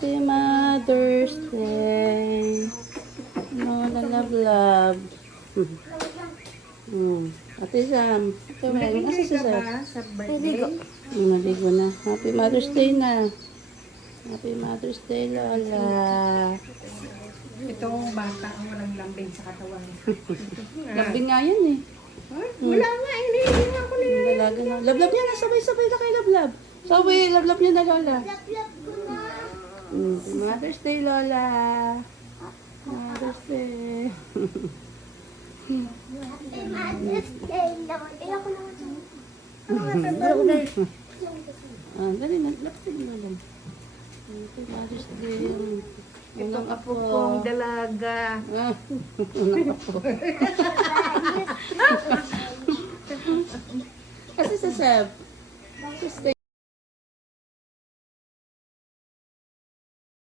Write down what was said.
Happy Mother's Day. Lola love love. Ate Sam. Ito meron. Asa si Sam? Sa birthday? Naligo na. Happy Mother's Day na. Happy Mother's Day, Lola. Itong bata ang walang lambing sa katawan. Lambing nga yan eh. Wala nga, hindi nga ako nila. Dalaga na. Lablab niya na. Sabay-sabay na kay Lablab. Sabay, lablab niya na, Lola. Happy Mother's Day, Lola. Mother's Day. Dali na. Lapit mo lang. Happy Mother's Day. Itong apo kong dalaga. Unang apo. Kasi sa Seb. Stay.